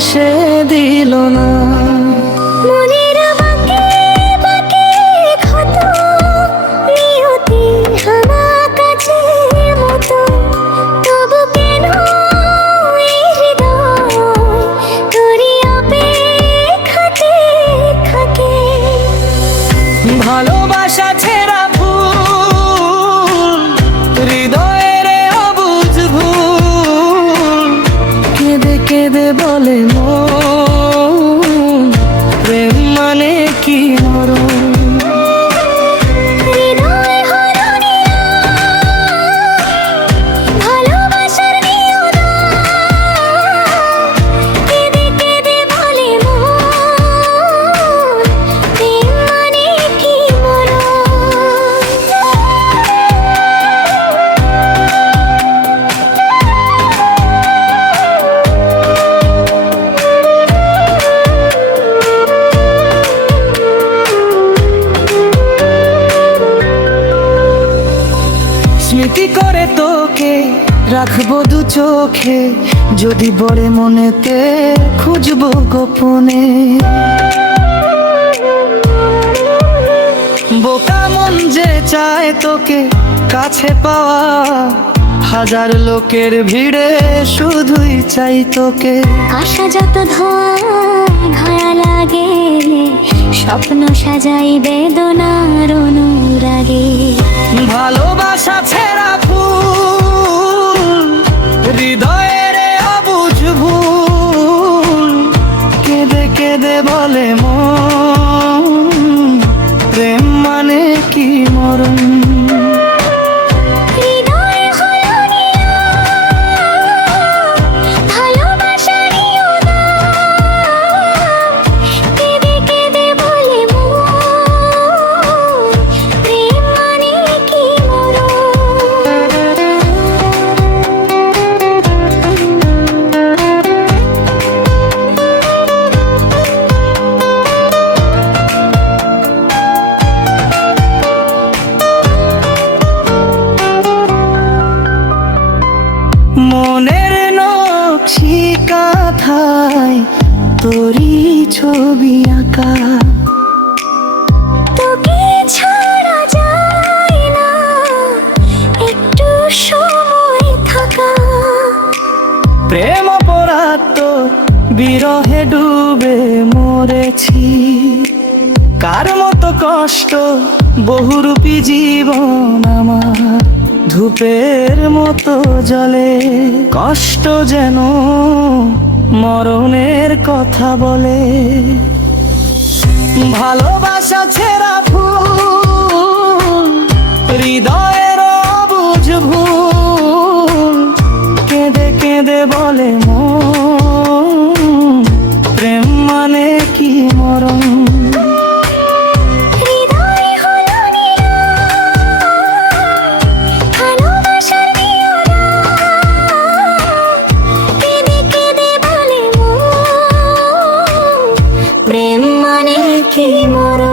পাশে দিল না। মনের বাঁকে বাঁকে ক্ষত, নিয়তি হানা কাছের মতো, তবু কেন এই হৃদয় তোরই অপেক্ষাতে থাকে। ভালোবাসা ছেঁড়া ফুল, হৃদয়ের অবুঝ ভুল, কেঁদে কেঁদে বলে মন, প্রেম মানে কি মরণ। হৃদয় হরণিয়া, ভালোবাসার নিয়না, কেঁদে কেঁদে বলে মন, প্রেম মানে কি মরণ। স্মৃতি করে তোকে রাখবো দু চোখে, যদি বড়ে মনেতে খুঁজবো গোপনে। বোকা মন যে চায় তোকে কাছে পাওয়া, হাজার লোকের ভিড়ে শুধুই চাই তোকে। আশা যত ধয়া লাগে, স্বপ্ন সাজাই বেদনার অনুরাগে। ভালোবাসা ছেঁড়া ফুল, হৃদয়ের অবুঝ ভুল, কেঁদে কেঁদে বলে মন, প্রেম মানে কি মরণ। হৃদয় হরণিয়া, ভালোবাসার নিয়না, কেঁদে কেঁদে বলে মন, প্রেম মানে কি মরণ। মনের নকশি কাঁথায় তোরই ছবি আঁকা, তোকে ছাড়া যায় না একটু সময় থাকা। প্রেম অপরাধ তো বিরহে ডুবে মরেছি, কার মতো কষ্ট বহুরূপী জীবন আমার, ধূপের মতো জলে কষ্ট যেন মরণের কথা বলে। ভালোবাসা ছেঁড়া ফুল, হৃদয়ের অবুঝ ভুল, কেঁদে কেঁদে বলে মন, প্রেম মানে কি মরণ। হৃদয় হরণিয়া, ভালোবাসার নিয়না, কেঁদে কেঁদে বলে মন, প্রেম মানে কি মরণ।